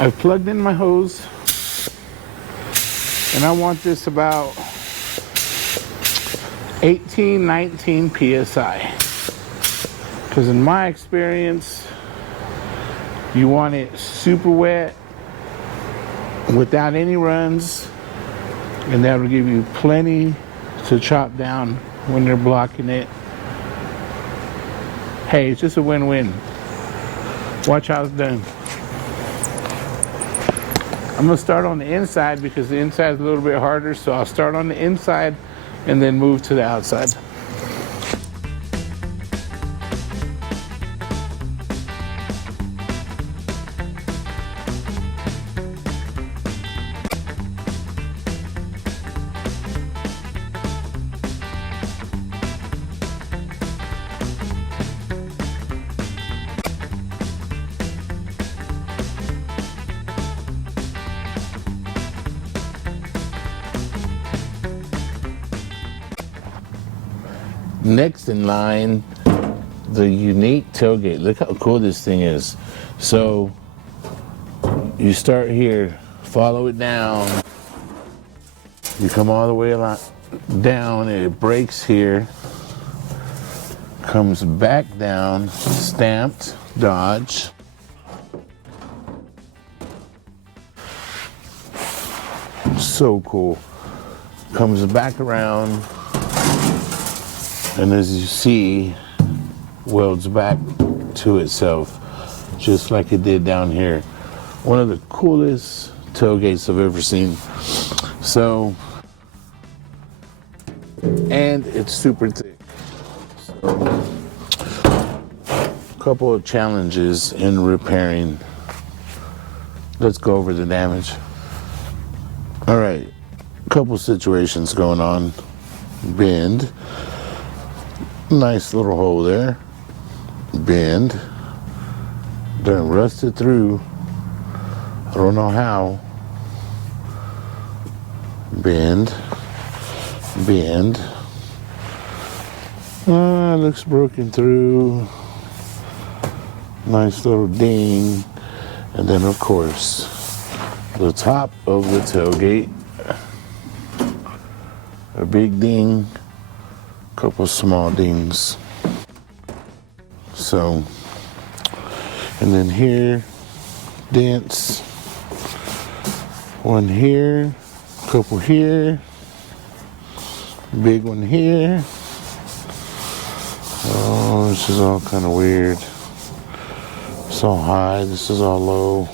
I've plugged in my hose, and I want this about 18, 19 PSI. Because in my experience, you want it super wet without any runs, and that will give you plenty to chop down when they're blocking it. Hey, it's just a win-win. Watch how it's done. I'm gonna start on the inside because the inside is a little bit harder, so I'll start on the inside and then move to the outside. Next in line, the unique tailgate. Look how cool this thing is. So you start here, follow it down, you come all the way down, it breaks here, comes back down, stamped Dodge. So cool. Comes back around, and as you see, welds back to itself, just like it did down here. One of the coolest tailgates I've ever seen. So, and it's super thick. So, a couple of challenges in repairing. Let's go over the damage. All right, a couple situations going on. Bend. Nice little hole there. Bend. Done rusted through. I don't know how. Bend. Bend. Looks broken through. Nice little ding. And then of course, the top of the tailgate. A big ding. Couple small dings. So, and then here, dents. One here, couple here, big one here. Oh, this is all kind of weird. It's all high, this is all low.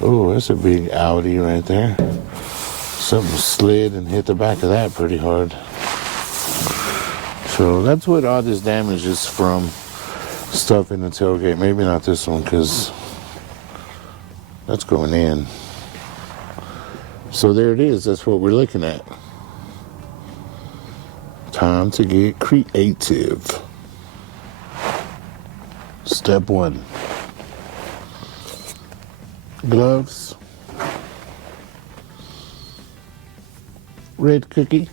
Oh, that's a big Audi right there. Something slid and hit the back of that pretty hard. So that's what all this damage is from, stuff in the tailgate. Maybe not this one because that's going in. So there it is. That's what we're looking at. Time to get creative. Step one. Gloves. Red cookie.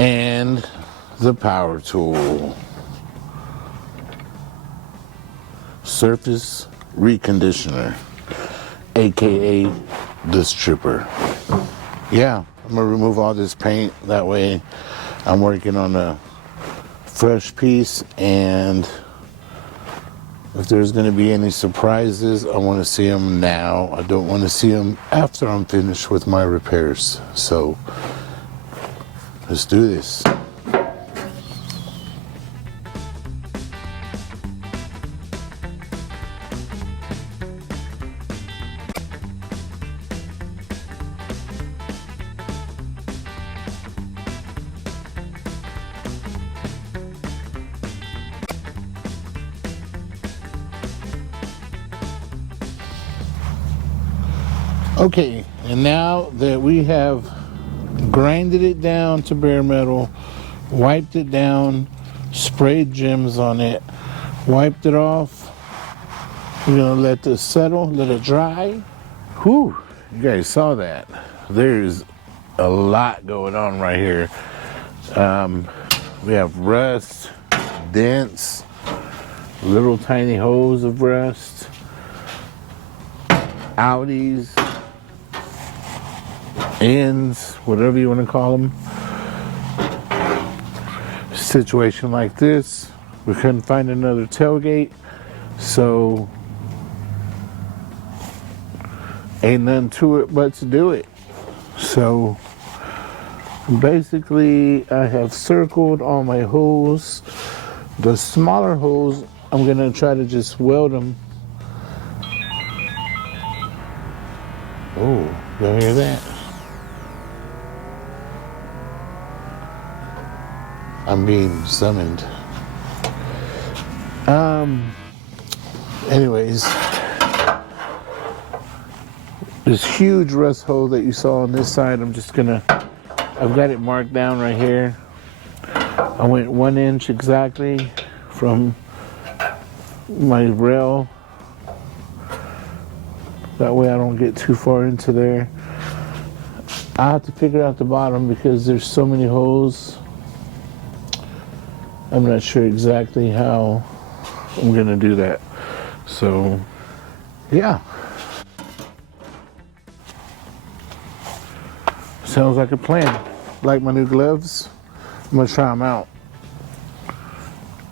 And the power tool. Surface reconditioner, aka the stripper. Yeah, I'm gonna remove all this paint. That way I'm working on a fresh piece, and if there's gonna be any surprises, I wanna see them now. I don't wanna see them after I'm finished with my repairs. So let's do this. Okay, and now that we have grinded it down to bare metal, wiped it down, sprayed gems on it, wiped it off, we're gonna let this settle, let it dry. Whew, you guys saw that. There's a lot going on right here. We have rust, dents, little tiny holes of rust, outies, ends, whatever you want to call them. Situation like this, we couldn't find another tailgate, so ain't nothing to it but to do it. So basically I have circled all my holes. The smaller holes, I'm gonna try to just weld them. Oh, you hear that? I'm being summoned. Anyways, this huge rust hole that you saw on this side, I've got it marked down right here. I went 1 inch exactly from my rail. That way I don't get too far into there. I have to figure out the bottom because there's so many holes. I'm not sure exactly how I'm gonna do that. So, yeah. Sounds like a plan. Like my new gloves? I'm gonna try them out.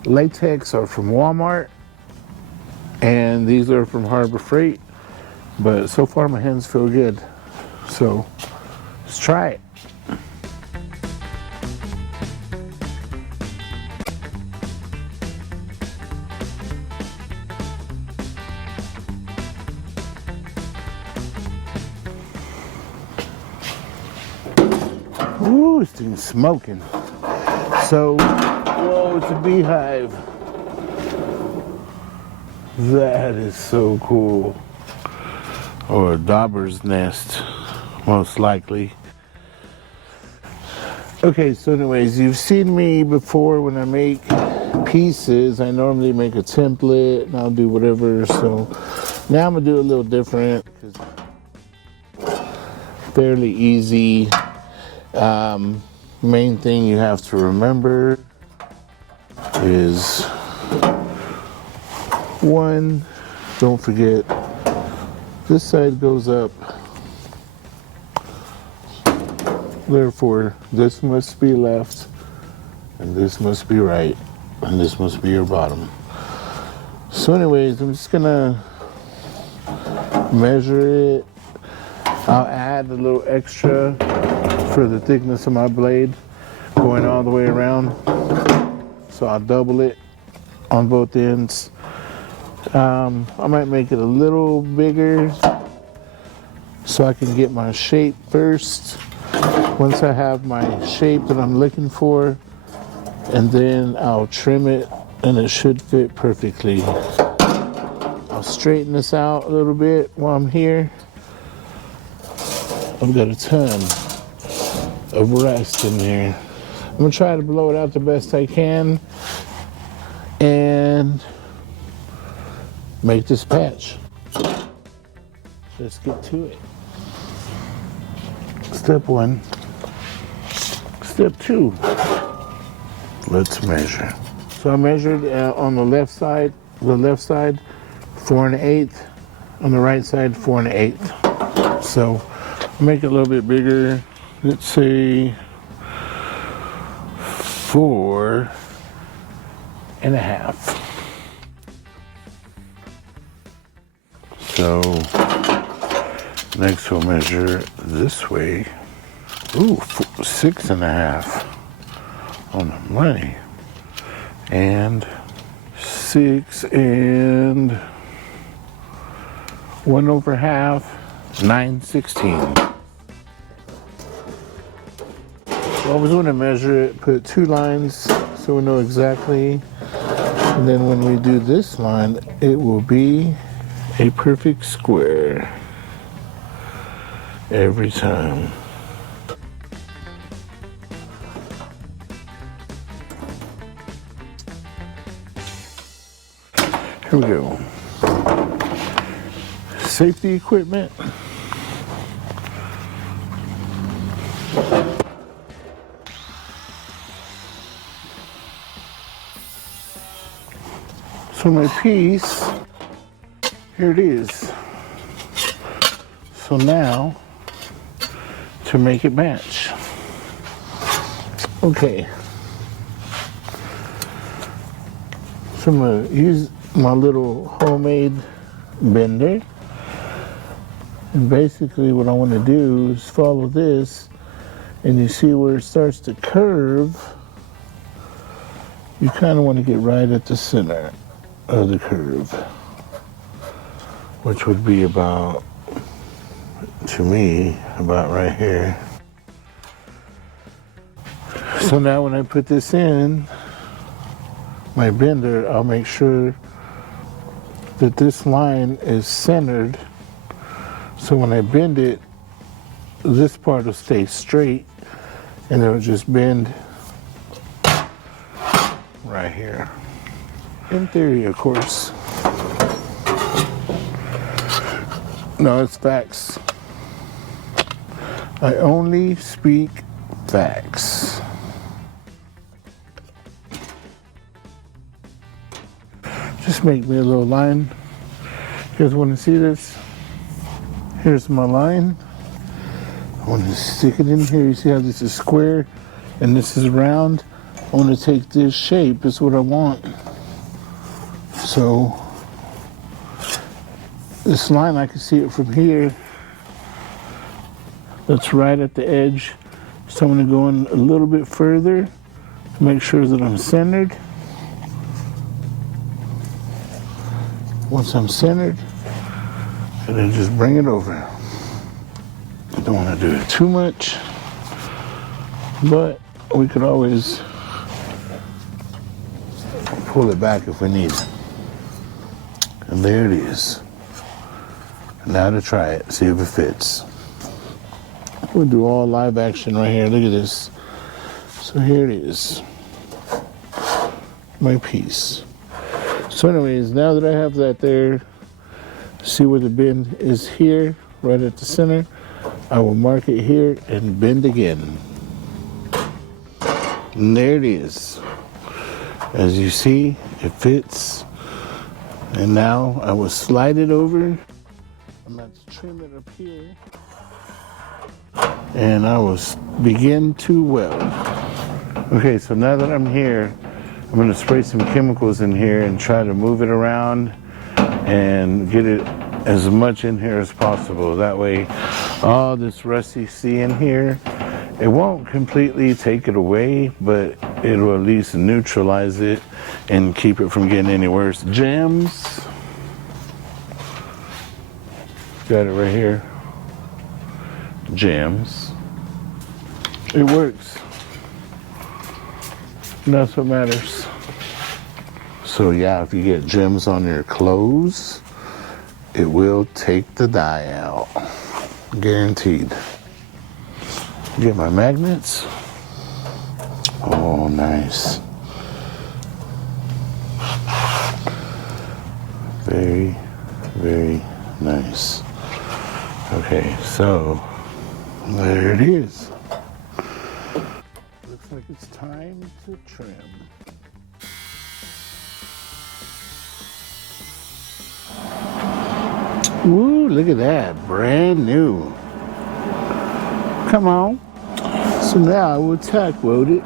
Latex are from Walmart, and these are from Harbor Freight. But so far my hands feel good. So, let's try it. Ooh, this thing's smoking. So, whoa, it's a beehive. That is so cool. Or a dauber's nest, most likely. Okay, so anyways, you've seen me before when I make pieces. I normally make a template and I'll do whatever. So now I'm gonna do a little different because fairly easy. Main thing you have to remember is one, don't forget this side goes up, therefore this must be left and this must be right and this must be your bottom. So anyways, I'm just gonna measure it. I'll add a little extra for the thickness of my blade going all the way around, so I'll double it on both ends. I might make it a little bigger so I can get my shape first. Once I have my shape that I'm looking for, and then I'll trim it and it should fit perfectly. I'll straighten this out a little bit while I'm here. I've got a ton of rust in there. I'm gonna try to blow it out the best I can and make this patch. Let's get to it. Step 1. Step 2. Let's measure. So I measured on the left side 4 1/8, on the right side 4 1/8. So make it a little bit bigger. Let's say 4 1/2. So next we'll measure this way. Ooh, 6 1/2 on the money. And 6 and 1/2, 9/16. So I always want to measure it, put 2 lines so we know exactly. And then when we do this line, it will be a perfect square every time. Here we go. Safety equipment. So my piece, here it is. So now, to make it match. Okay. So I'm gonna use my little homemade bender. And basically what I want to do is follow this, and you see where it starts to curve, you kind of want to get right at the center of the curve, which would be about, to me, about right here. So now when I put this in my bender, I'll make sure that this line is centered. So when I bend it, this part will stay straight and it'll just bend right here. In theory, of course. No, it's facts. I only speak facts. Just make me a little line. You guys want to see this? Here's my line. I want to stick it in here. You see how this is square and this is round? I want to take this shape. That's what I want. So this line, I can see it from here. That's right at the edge. So I'm going to go in a little bit further to make sure that I'm centered. Once I'm centered, and then just bring it over. I don't want to do it too much, but we could always pull it back if we need it. And there it is. Now to try it, see if it fits. We'll do all live action right here. Look at this. So here it is. My piece. So anyways, now that I have that there, see where the bend is here, right at the center. I will mark it here and bend again. And there it is. As you see, it fits. And now I will slide it over. I'm going to trim it up here. And I will begin to weld. Okay, so now that I'm here, I'm going to spray some chemicals in here and try to move it around and get it as much in here as possible. That way, all this rust you see in here, it won't completely take it away, but it will at least neutralize it and keep it from getting any worse. Gems. Got it right here. Gems. It works. And that's what matters. So yeah, if you get gems on your clothes, it will take the dye out. Guaranteed. Get my magnets. Oh, nice. Very, very nice. Okay, so there it is. Looks like it's time to trim. Woo, look at that, brand new. Come on. So now I will tack weld it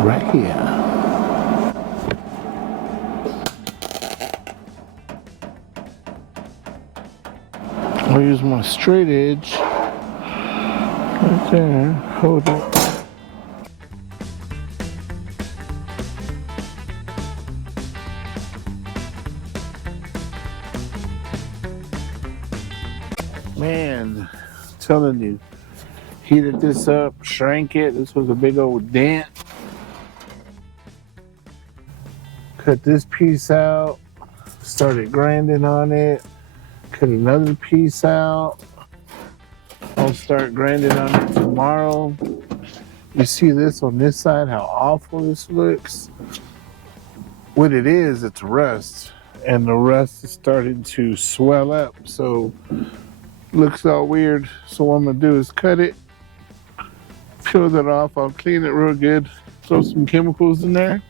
right here. I'll use my straight edge right there, hold it. Man, I'm telling you, heated this up, shrank it. This was a big old dent. Cut this piece out, started grinding on it. Cut another piece out. I'll start grinding on it tomorrow. You see this on this side, how awful this looks? What it is, it's rust. And the rust is starting to swell up. So looks all weird. So what I'm gonna do is cut it, peel that off. I'll clean it real good, throw some chemicals in there,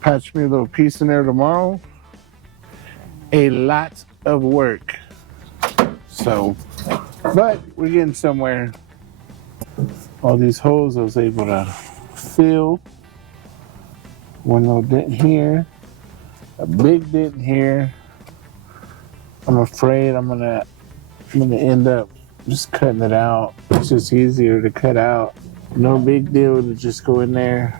patch me a little piece in there tomorrow. A lot of work. So, but we're getting somewhere. All these holes I was able to fill. One little dent here, a big dent here. I'm afraid I'm gonna end up just cutting it out. It's just easier to cut out. No big deal to just go in there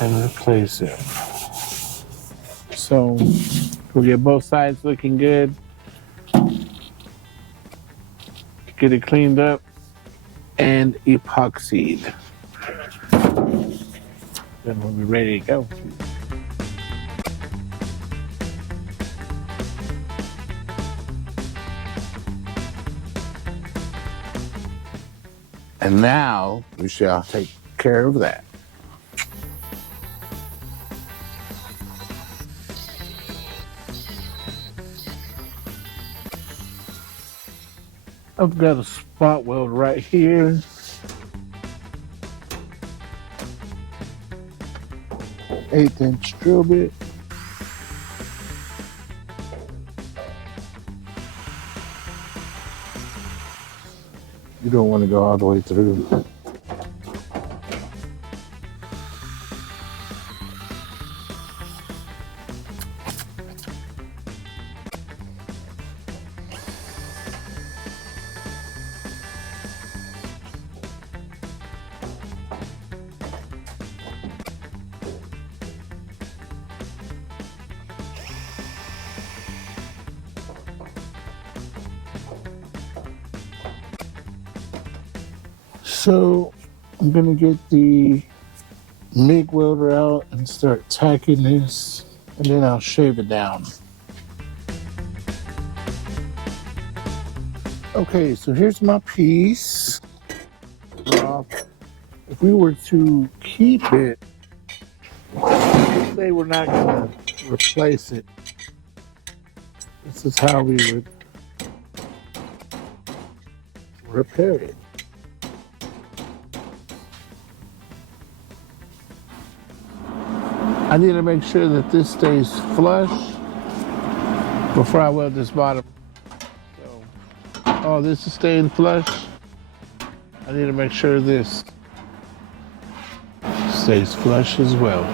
and replace it. So we'll get both sides looking good. Get it cleaned up and epoxied. Then we'll be ready to go. And now we shall take care of that. I've got a spot weld right here. Eighth-inch drill bit. You don't want to go all the way through. So I'm gonna get the MIG welder out and start tacking this, and then I'll shave it down. Okay, so here's my piece. If we were to keep it, say we're not gonna replace it, this is how we would repair it. I need to make sure that this stays flush before I weld this bottom. So, this is staying flush. I need to make sure this stays flush as well.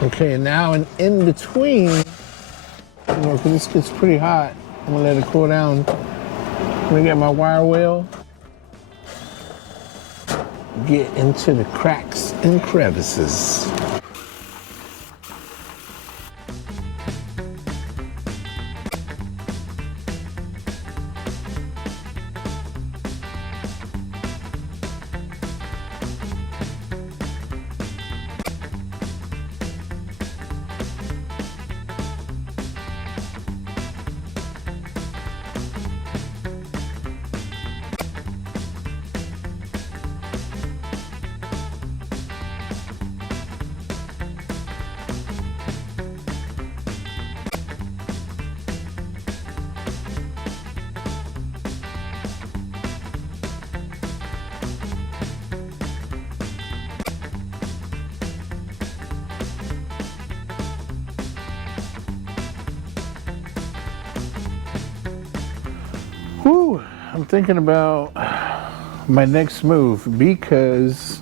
Okay, now in between, because this gets pretty hot, I'm gonna let it cool down. I'm gonna get my wire wheel, get into the cracks and crevices. Whew, I'm thinking about my next move, because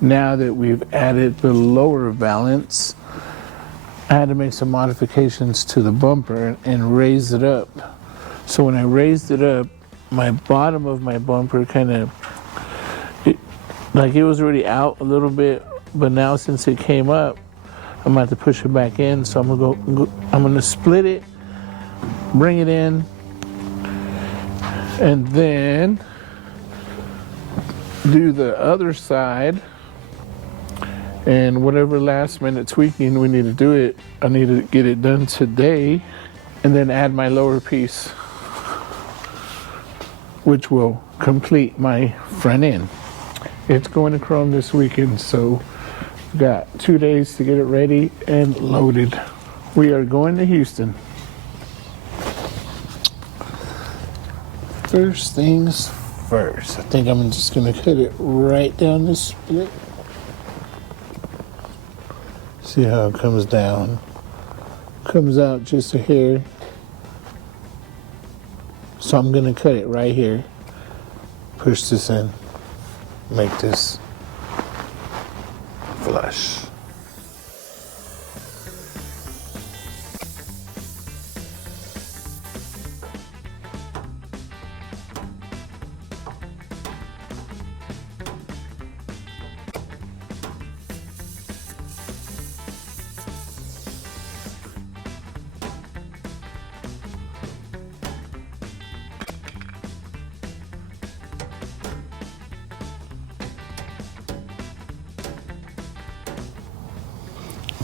now that we've added the lower valance, I had to make some modifications to the bumper and raise it up. So when I raised it up, my bottom of my bumper kind of, like it was already out a little bit, but now since it came up, I'm about to push it back in. So I'm gonna split it, bring it in, and then do the other side, and whatever last minute tweaking we need to do it, I need to get it done today, and then add my lower piece, which will complete my front end. It's going to chrome this weekend, so we've got 2 days to get it ready and loaded. We are going to Houston. First things first, I think I'm just going to cut it right down this split. See how it comes down. Comes out just a hair. So I'm going to cut it right here. Push this in. Make this flush.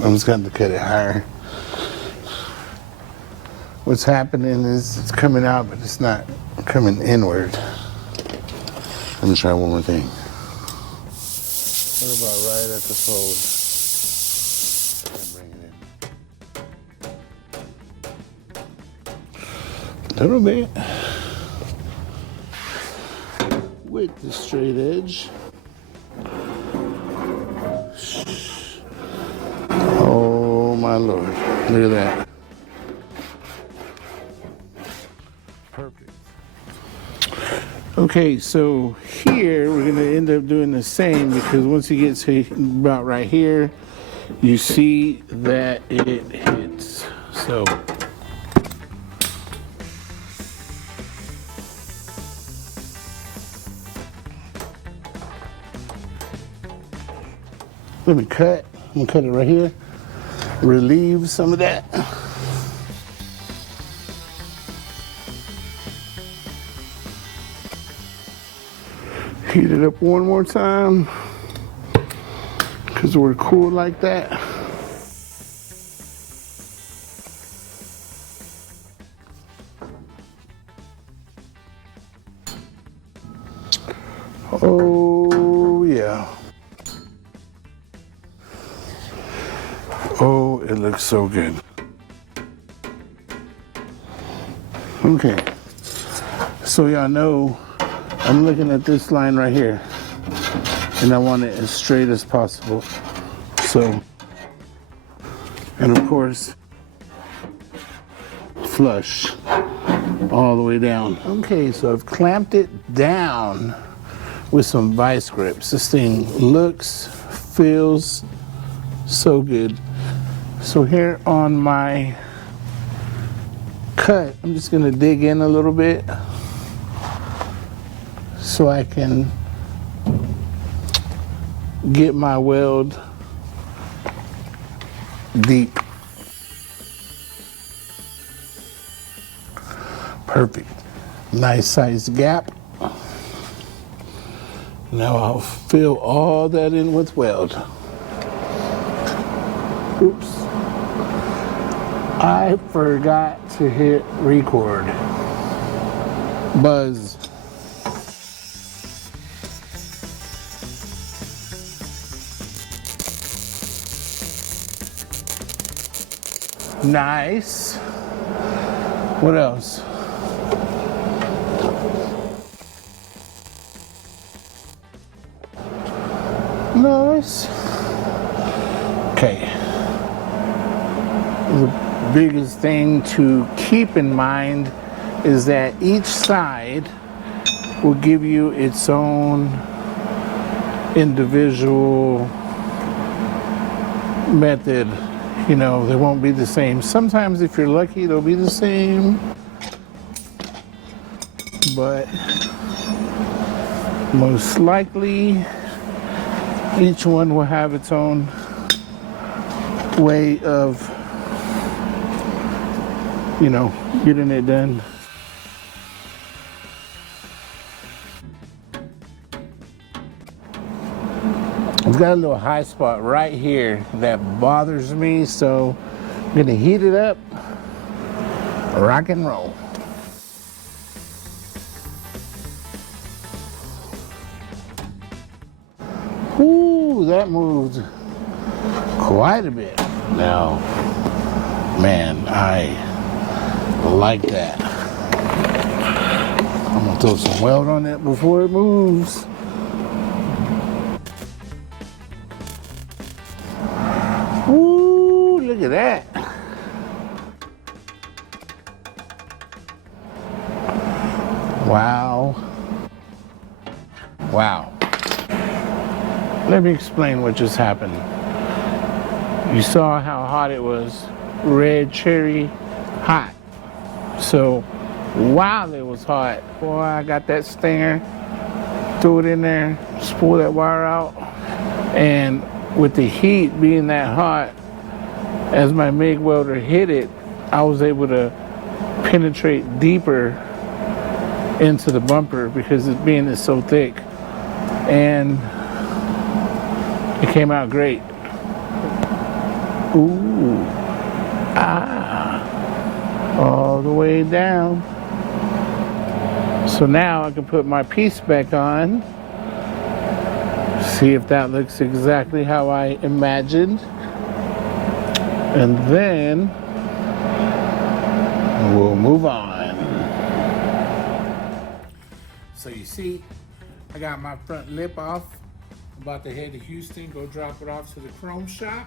I'm just going to cut it higher. What's happening is it's coming out, but it's not coming inward. Let me try one more thing. What about right at the fold? Bring it in. A little bit. With the straight edge. Oh my Lord, look at that. Perfect. Okay, so here we're gonna end up doing the same, because once you get to about right here, you see that it hits. So let me cut. I'm gonna cut it right here. Relieve some of that. Heat it up one more time, because we're cool like that. Oh yeah. Oh, it looks so good. Okay, so y'all know I'm looking at this line right here, and I want it as straight as possible. So, and of course, flush all the way down. Okay, so I've clamped it down with some vice grips. This thing looks, feels so good. So here on my cut, I'm just gonna dig in a little bit so I can get my weld deep. Perfect. Nice size gap. Now I'll fill all that in with weld. Oops. I forgot to hit record. Buzz. Nice. What else? Nice. Okay. The biggest thing to keep in mind is that each side will give you its own individual method. You know, they won't be the same. Sometimes if you're lucky, they'll be the same. But most likely, each one will have its own way of, you know, getting it done. I've got a little high spot right here that bothers me, so I'm gonna heat it up, rock and roll. Ooh, that moved quite a bit. Now, man, I like that. I'm gonna throw some weld on it before it moves. Ooh, look at that. Wow. Wow. Let me explain what just happened. You saw how hot it was. Red cherry hot. So while it was hot, boy, I got that stinger, threw it in there, just pull that wire out. And with the heat being that hot, as my MIG welder hit it, I was able to penetrate deeper into the bumper because it being is so thick. And it came out great. Ooh. Ah. All the way down. So now I can put my piece back on. See if that looks exactly how I imagined. And then we'll move on. So you see, I got my front lip off. I'm about to head to Houston, go drop it off to the chrome shop.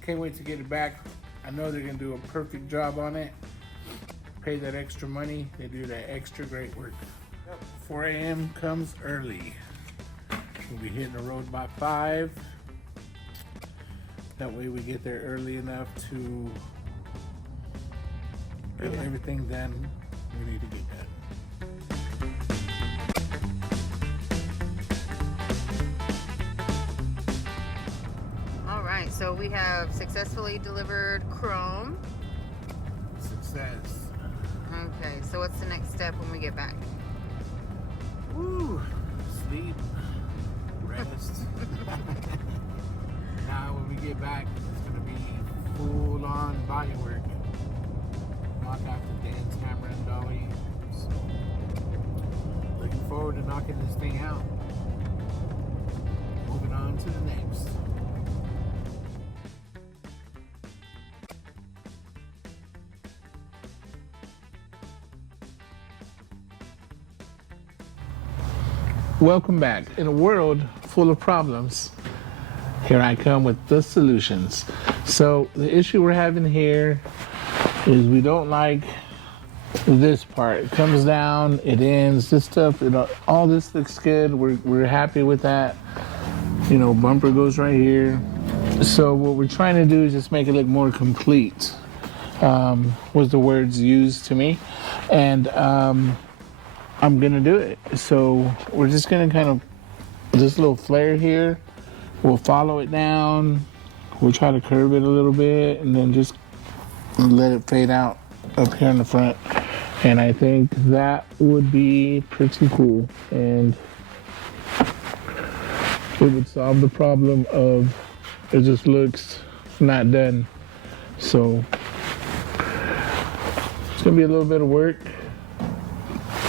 Can't wait to get it back. I know they're gonna do a perfect job on it. Pay that extra money, they do that extra great work. 4 a.m. comes early. We'll be hitting the road by 5. That way we get there early enough to get everything done we need to get done. All right, so we have successfully delivered chrome. Success. Okay, so what's the next step when we get back? Woo! Sleep. Rest. Now when we get back, it's gonna be full-on body work. Knock out the dents, hammer and dolly. So, looking forward to knocking this thing out. Moving on to the next. Welcome back. In a world full of problems, here I come with the solutions. So the issue we're having here is we don't like this part. It comes down, it ends, this stuff, all this looks good. We're happy with that. You know, bumper goes right here. So what we're trying to do is just make it look more complete, was the words used to me. And I'm gonna do it. So we're just gonna kind of, this little flare here, we'll follow it down, we'll try to curve it a little bit, and then just let it fade out up here in the front. And I think that would be pretty cool, and it would solve the problem of it just looks not done. So it's gonna be a little bit of work,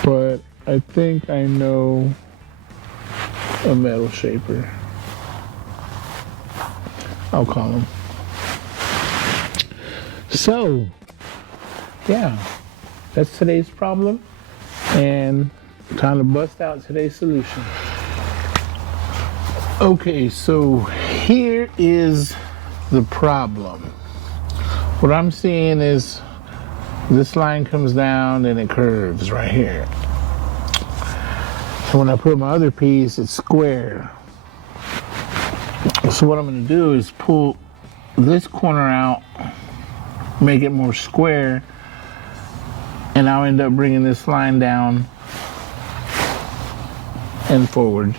but I think I know a metal shaper. I'll call him. So, yeah, that's today's problem, and time to bust out today's solution. Okay, so here is the problem. What I'm seeing is this line comes down and it curves right here. So when I put my other piece, it's square. So what I'm gonna do is pull this corner out, make it more square, and I'll end up bringing this line down and forward.